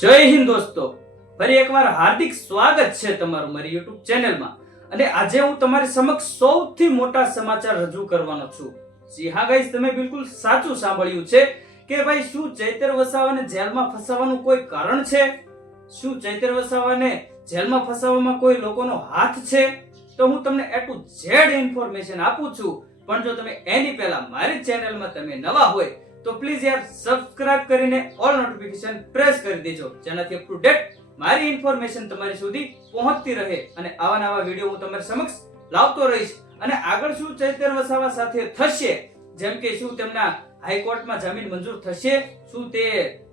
જય હિન્દ દોસ્તો, ફરી એકવાર હાર્દિક સ્વાગત છે તમારું મારી YouTube ચેનલમાં. અને આજે હું તમારી સમક્ષ સૌથી મોટા સમાચાર રજૂ કરવાનો છું. જી હા ગાઈસ, તમે બિલકુલ સાચું સાંભળ્યું છે કે ભાઈ શું ચૈતર વસાવાને જેલમાં ફસાવવાનું કોઈ કારણ છે? શું ચૈતર વસાવાને જેલમાં ફસાવવામાં કોઈ લોકોનો હાથ છે? તો હું તમને A to Z ઇન્ફોર્મેશન આપું છું. પણ જો તમે એની પહેલા મારી ચેનલમાં તમે નવા હોય તો પ્લીઝ યાર સબસ્ક્રાઇબ કરીને ઓલ નોટિફિકેશન પ્રેસ કરી દેજો, જેનાથી અપ ટુ ડેટ મારી ઇન્ફોર્મેશન તમારી સુધી પહોંચતી રહે અને આવા નવા વિડિયો હું તમારી સમક્ષ લાવતો રહીશ. અને આગળ શું ચૈતર વસાવા સાથે થશે, જેમ કે શું તેમના હાઈકોર્ટમાં જામીન મંજૂર થશે, શું તે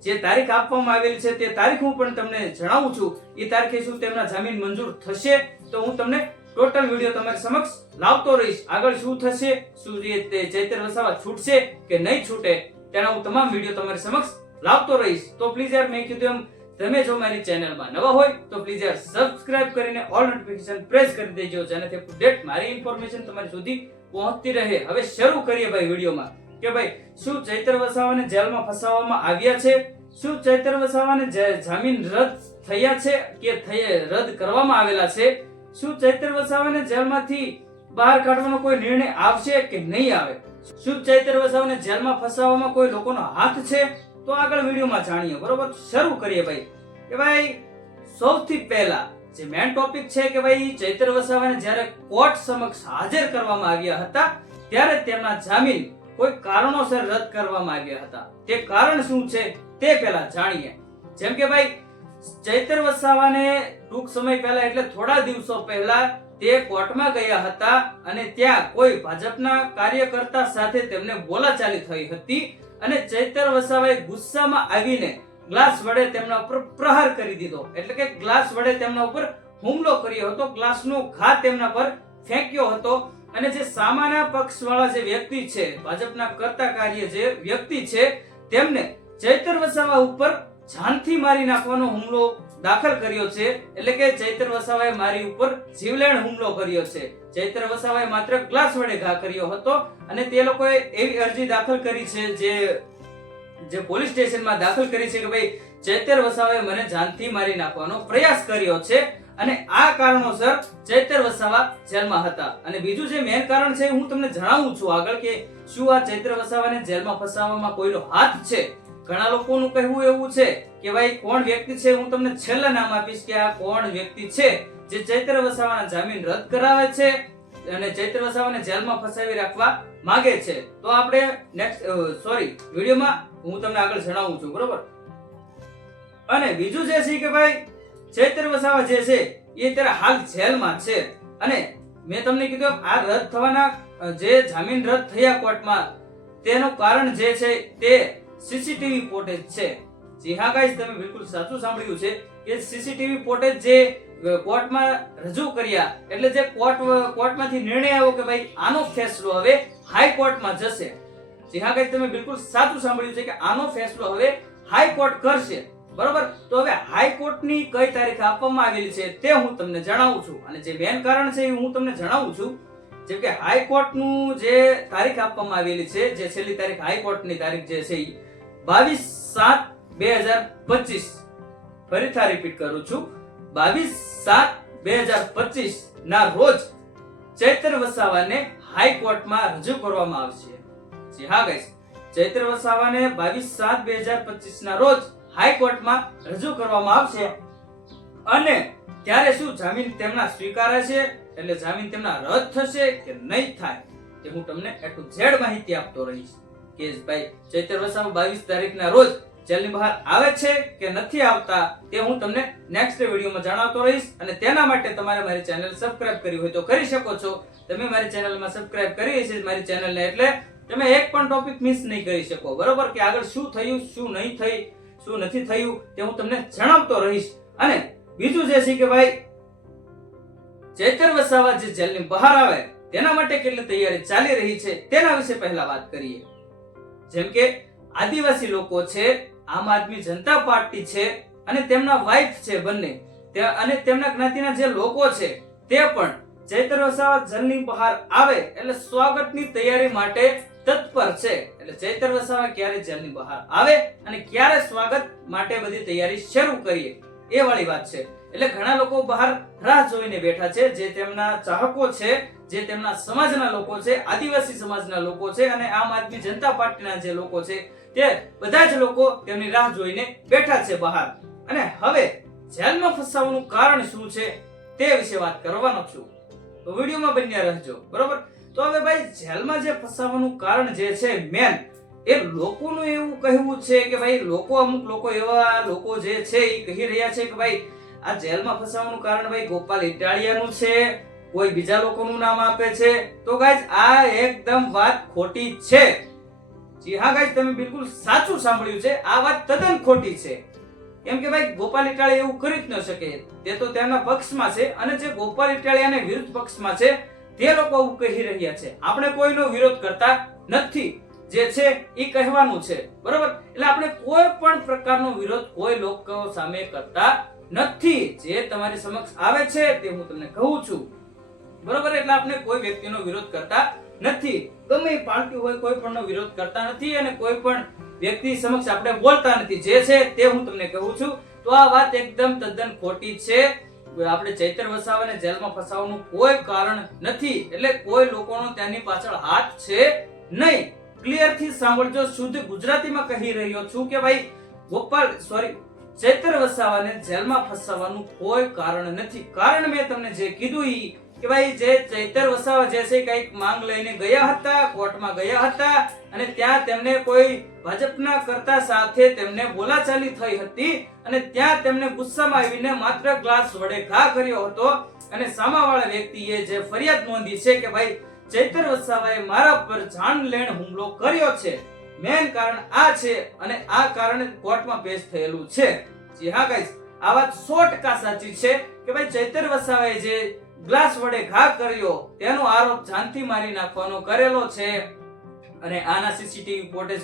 જે તારીખ આપવામાં આવેલી છે તે તારીખ હું પણ તમને જણાવું છું. એ તારીખે શું તેમના જામીન મંજૂર થશે તો હું તમને ટોટલ વિડિયો તમારી સમક્ષ લાવતો રહીશ. આગળ શું થશે, શું ચૈતર વસાવા છૂટશે કે નહીં છૂટે, તેના હું તમામ વિડિયો તમારી સમક્ષ લાવતો રહીશ. તો પ્લીઝ યાર, મેં કીધું એમ તમે જો મારી ચેનલમાં નવા હોય તો પ્લીઝ યાર સબસ્ક્રાઇબ કરીને ઓલ નોટિફિકેશન પ્રેસ કરી દેજો, જેનાથી અપડેટ મારી ઇન્ફોર્મેશન તમારી સુધી પહોંચતી રહે. હવે શરૂ કરીએ ભાઈ વિડિયોમાં કે ભાઈ શું ચૈતર વસાવાને જેલમાં ફસાવવામાં આવ્યા છે? શું ચૈતર વસાવાને જામીન રદ થયા છે કે રદ કરવામાં આવેલા છે? શું ચૈતર વસાવાને જેલમાંથી બહાર કાઢવાનો કોઈ નિર્ણય આવશે કે નહીં આવે? શું ચૈતર વસાવાને જેલમાં ફસાવવામાં કોઈ લોકોનો હાથ છે? તો આગળ વિડિયોમાં જાણીએ. બરોબર, શરૂ કરીએ ભાઈ કે ભાઈ સૌથી પહેલા જે મેઇન ટોપિક છે કે ભાઈ ચૈતર વસાવાને જ્યારે કોર્ટ સમક્ષ હાજર કરવામાં આવ્યા હતા ત્યારે તેમના જામીન કોઈ કારણોસર રદ કરવામાં આવ્યા હતા. તે કારણ શું છે તે પહેલા જાણીએ. જેમ કે ભાઈ ચૈતર વસાવાને ટૂંક સમય પહેલા એટલે થોડા દિવસો પહેલા તે કોર્ટમાં ગયા હતા અને ત્યાં કોઈ ભાજપના કાર્યકર્તા સાથે તેમને બોલાચાલી થઈ હતી અને ચૈતર વસાવાએ ગુસ્સામાં આવીને ગ્લાસ વડે તેમના ઉપર પ્રહાર કરી દીધો, એટલે કે ગ્લાસ વડે તેમના ઉપર હુમલો કર્યો હતો, ગ્લાસનો ઘા તેમના પર ફેંક્યો હતો. અને જે સામાન્ય પક્ષવાળા જે વ્યક્તિ છે, ભાજપના કર્તા કાર્ય જે વ્યક્તિ છે, તેમને ચૈતર વસાવા ઉપર જાનથી મારી નાખવાનો હુમલો દાખલ કર્યો છે. એટલે કે ચૈતર વસાવાએ મારી ઉપર જીવલેણ હુમલો કર્યો છે. ચૈતર વસાવાએ માત્ર ગ્લાસ વડે ઘા કર્યો હતો અને તે લોકોએ એવી અરજી દાખલ કરી છે, જે પોલીસ સ્ટેશનમાં દાખલ કરી છે કે ભાઈ ચૈતર વસાવાએ મને જાનથી મારી નાખવાનો પ્રયાસ કર્યો છે અને આ કારણોસર ચૈતર વસાવા જેલમાં હતા. અને બીજું જે મેઇન કારણ છે હું તમને જણાવું છું આગળ કે શું આ ચૈતર વસાવાને જેલમાં ફસાવવામાં કોઈનો હાથ છે. ઘણા લોકોનું કહેવું એવું છે કે ભાઈ કોણ વ્યક્તિ છે, હું તમને છેલ્લા નામ આપીશ કે આ કોણ વ્યક્તિ છે જે ચૈતર વસાવાના જામીન રદ કરાવે છે અને ચૈતર વસાવાને જેલમાં ફસાવી રાખવા માંગે છે. તો આપણે વિડિયોમાં હું તમને આગળ જણાવું છું. બરોબર, અને બીજું જે છે કે ભાઈ ચૈતર વસાવા જે છે એ અત્યારે હાલ જેલમાં છે અને મેં તમને કીધું આ રદ થવાના જે જામીન રદ થયા કોર્ટમાં તેનું કારણ જે છે તે સીસીટીવી ફૂટેજ છે. જી હા ગાઈસ, તમે બિલકુલ સાચું સાંભળ્યું છે કે સીસીટીવી ફૂટેજ જે કોર્ટમાં રજૂ કર્યા, એટલે જે કોર્ટમાંથી નિર્ણય આવ્યો કે ભાઈ આનો ફેસલો હવે હાઈકોર્ટમાં જશે. જી હા ગાઈસ, તમે બિલકુલ સાચું સાંભળ્યું છે કે આનો ફેસલો હવે હાઈકોર્ટ કરશે. બરોબર, તો હવે હાઈકોર્ટની કઈ તારીખ આપવામાં આવેલી છે તે હું તમને જણાવું છું અને જે મેઇન કારણ છે એ હું તમને જણાવું છું. જેમ કે હાઈકોર્ટનું જે તારીખ આપવામાં આવેલી છે, જે છેલ્લી તારીખ હાઈકોર્ટની તારીખ જે છે 22/7/2025, ફરીથી રિપીટ કરું છું, 22/7/2025 ના રોજ ચૈતર વસાવાને હાઈકોર્ટમાં રજૂ કરવામાં આવશે. જી હા ગાઈસ, ચૈતર વસાવાને 22/7/2025 ના રોજ હાઈકોર્ટમાં રજૂ કરવામાં આવશે અને ત્યારે શું જામીન તેમના સ્વીકારાશે, એટલે જામીન તેમના રદ થશે કે નહીં થાય તે હું તમને A to Z માહિતી આપતો રહીશ કે ભાઈ ચૈતર વસાવા 22 તારીખના રોજ જેલની બહાર આવે છે કે નથી આવતા તે હું તમને નેક્સ્ટ વિડિયોમાં જણાવતો રહીશ. અને તેના માટે તમારે મારી ચેનલ સબસ્ક્રાઇબ કરી હોય તો કરી શકો છો. તમે મારી ચેનલમાં સબસ્ક્રાઇબ કરી છે મારી ચેનલને, એટલે તમે એક પણ ટોપિક મિસ નહીં કરી શકો. બરોબર, કે આગળ શું થયું, શું નહીં થઈ, શું નથી થયું તે હું તમને જણાવતો રહીશ. અને બીજું જે છે કે ભાઈ ચૈતર વસાવા જે જેલની બહાર આવે તેના માટે કેટલી તૈયારી ચાલી રહી છે તેના વિશે પહેલા વાત કરીએ. જેમ કે આદિવાસી લોકો છે, આમ આદમી જનતા પાર્ટી છે અને તેમના વાઇફ છે બંને, અને તેમના જ્ઞાતિના જે લોકો છે તે પણ ચૈતર વસાવા જેલની બહાર આવે એટલે સ્વાગતની તૈયારી માટે તત્પર છે. એટલે ચૈતર વસાવા ક્યારે જેલની બહાર આવે અને ક્યારે સ્વાગત માટે બધી તૈયારી શરૂ કરીએ એ વાળી વાત છે. એટલે ઘણા લોકો બહાર રાહ જોઈને બેઠા છે, જે તેમના ચાહકો છે, જે તેમના સમાજના લોકો છે, આદિવાસી સમાજના લોકો છે અને આમ આદમી જનતા પાર્ટીના જે લોકો છે તે બધા જ લોકો તેમની રાહ જોઈને બેઠા છે બહાર. અને હવે જેલમાં ફસાવાનું કારણ શું છે તે વિશે વાત કરવાનો છું, તો વિડીયોમાં બન્યા રહેજો. બરોબર, તો હવે ભાઈ જેલમાં જે ફસાવાનું કારણ જે છે મેન, એ લોકોનું એવું કહેવું છે કે ભાઈ અમુક લોકો એવા લોકો જે છે એ કહી રહ્યા છે કે ભાઈ આ જેલમાં ફસાવાનું કારણ ભાઈ ગોપાલ ઇટાલિયાનું છે, કોઈ બીજા લોકોનું નામ આપે છે. તો ગાઈસ આ એકદમ વાત ખોટી છે. જી હા ગાઈસ, તમે બિલકુલ સાચું સાંભળ્યું છે, આ વાત તદ્દન ખોટી છે. કેમ કે ભાઈ ગોપાલ ઇટાલિયા એવું કરી જ ન શકે, તે તો તેમના પક્ષમાં છે અને જે ગોપાલ ઇટાલિયાને વિરુદ્ધ પક્ષમાં છે તે લોકો એવું કહી રહ્યા છે. આપણે કોઈનો વિરોધ કરતા નથી, જે છે એ કહેવાનું છે. બરોબર, એટલે આપણે કોઈ પણ પ્રકારનો વિરોધ કોઈ લોકો સામે કરતા નથી. જે તમારી સમક્ષ આવે છે તે હું તમને કહું છું. બરોબર, એટલે આપણે કોઈ વ્યક્તિનો વિરોધ કરતા નથી, ગમે એ પાર્ટી હોય કોઈ પણનો વિરોધ કરતા નથી અને કોઈ પણ વ્યક્તિ સમક્ષ આપણે બોલતા નથી. જે છે તે હું તમને કહું છું. તો આ વાત એકદમ તદ્દન ખોટી છે. આપણે ચૈતર વસાવાને જેલમાં ફસાવવાનું કોઈ કારણ નથી, એટલે કોઈ લોકોનો તેની પાછળ હાથ છે નહીં. ક્લિયર થી સાંભળજો, શુદ્ધ ગુજરાતીમાં કહી રહ્યો છું કે ભાઈ ચૈતર વસાવાને જેલમાં ફસાવવાનું કોઈ કારણ નથી. કારણ મેં તમને જે કીધું કે ભાઈ જે ચૈતર વસાવા જે છે કઈક માંગ લઈને ગયા હતા, કોર્ટમાં ગયા હતા અને ત્યાં તેમને કોઈ ભાજપના કરતા સાથે તેમને બોલાચાલી થઈ હતી અને ત્યાં તેમને ગુસ્સામાં આવીને માત્ર ગ્લાસ વડે ઘા કર્યો હતો અને સામાવાળા વ્યક્તિએ જે ફરિયાદ નોંધી છે કે ભાઈ ચૈતર વસાવાએ મારા પર જાનલેણ હુમલો કર્યો છે, મેન કારણ આ છે અને આ કારણે કોર્ટમાં પેશ થયેલું છે. જી હા ગાઈસ, આ વાત 100% સાચી છે કે ભાઈ ચૈતર વસાવાએ જે ગ્લાસ વડે ઘા કર્યો તેનો આરોપ જાનથી મારી નાખવાનો કરેલો છે અને આના સીસીટીવી ફૂટેજ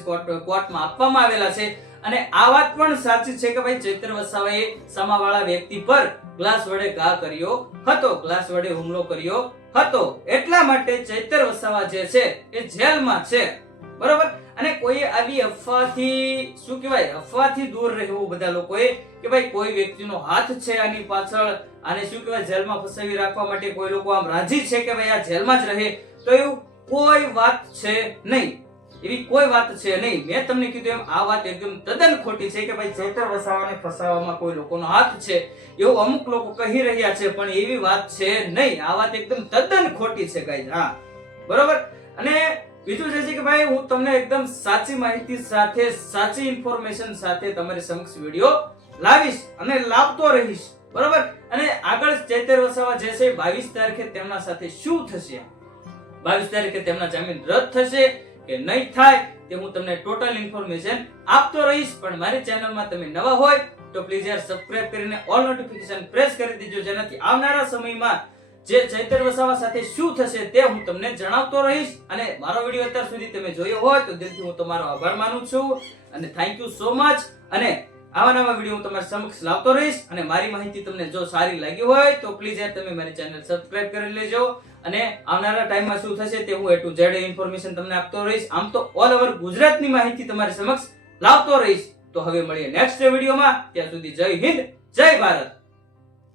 કોર્ટમાં આપવામાં આવેલા છે. અને આ વાત પણ સાચી છે કે ભાઈ ચૈતર વસાવાએ સામાવાળા વ્યક્તિ પર ગ્લાસ વડે ઘા કર્યો હતો, ગ્લાસ વડે હુમલો કર્યો હતો. એટલા માટે ચૈતર વસાવા જે છે એ જેલમાં છે. બરોબર, અને કોઈ આવી અફવાથી શું કહેવાય, અફવાથી દૂર રહેવું બધા લોકોએ કે ભાઈ કોઈ વ્યક્તિનો હાથ છે આની પાછળ, આને શું કહેવાય જેલમાં ફસાવી રાખવા માટે કોઈ લોકો આમ રાજી છે કે ભાઈ આ જેલમાં જ રહે, તો એવું કોઈ વાત છે નહીં. એવી કોઈ વાત છે નહીં. મેં તમને કીધું એમ આ વાત એકદમ તદ્દન ખોટી છે કે ભાઈ ચૈતર વસાવાને ફસાવવામાં કોઈ લોકોનો હાથ છે એવું અમુક લોકો કહી રહ્યા છે, પણ એવી વાત છે નહીં. આ વાત એકદમ તદ્દન ખોટી છે ગાઈઝ. હા, બરોબર. અને બીજું જે છે કે ભાઈ હું તમને એકદમ સાચી માહિતી સાથે, સાચી ઇન્ફોર્મેશન સાથે તમારી સમક્ષ વિડિયો લાવીશ અને લાવતો રહીશ. બરોબર, અને આગળ ચૈતર વસાવા જે છે 22 તારીખે તેમના સાથે શું થશે, 22 તારીખે તેમના જામીન રદ થશે કે નહીં થાય તે હું તમને ટોટલ ઇન્ફોર્મેશન આપતો રહીશ. પણ મારી ચેનલમાં તમે નવા હોય તો પ્લીઝ યાર સબસ્ક્રાઇબ કરીને ઓલ નોટિફિકેશન પ્રેસ કરી દેજો, જેનાથી આવનારા સમયમાં જે ચૈતર વસાવા સાથે શું થશે તે હું તમને જણાવતો રહીશ. અને મારો વિડિયો અત્યાર સુધી તમે જોયો હોય તો દિલથી હું તમારો આભાર માનું છું અને થેન્ક યુ સો મચ. અને આવા નવા વિડિયો હું તમારી સમક્ષ લાવતો રહીશ. અને મારી માહિતી તમને જો સારી લાગી હોય તો પ્લીઝ યાર તમે મારી ચેનલ સબસ્ક્રાઇબ કરી લેજો. અને આવનારા ટાઈમમાં શું થશે તે હું A to Z ઇન્ફોર્મેશન તમને આપતો રહીશ. આમ તો ઓલ ઓવર ગુજરાતની માહિતી તમારી સમક્ષ લાવતો રહીશ. તો હવે મળીએ નેક્સ્ટ વિડિયોમાં. ત્યાં સુધી જય હિન્દ, જય ભારત.